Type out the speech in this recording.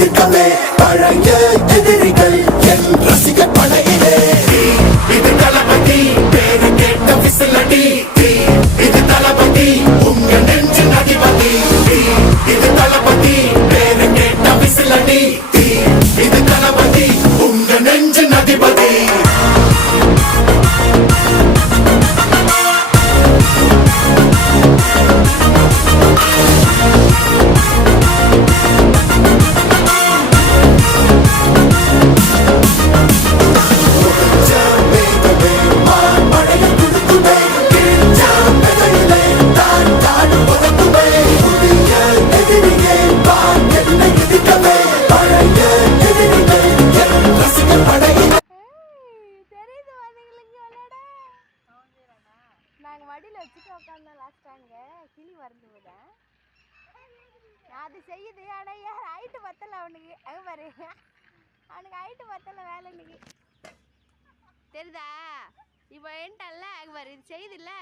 எதிர்க்கவே பழைய எதிரிகள் என் ரசிக படையிலே. இது தளபதி பேரு கேட்ட விசிலடி, இது தளபதி உங்க நெஞ்சு அதிபதி. இது தளபதி பேரு கேட்ட விசிலடி, இது தளபதி உங்க நெஞ்சு அதிபதி. நாங்கள் வடியில் வச்சுட்டு உட்காந்தோம் லாஸ்ட்டாங்க கிளி வறந்து போதேன் அது செய்யுது. ஆனால் யார் ஹைட்டு பத்தலை அவனுக்கு. அங்கே பாரு அவனுக்கு ஹைட்டு பத்தலை வேலை இன்னைக்கு தெரியுதா. இப்போ ஏன்ட்டல்ல அங்கே பாரு இது செய்யுது இல்லை.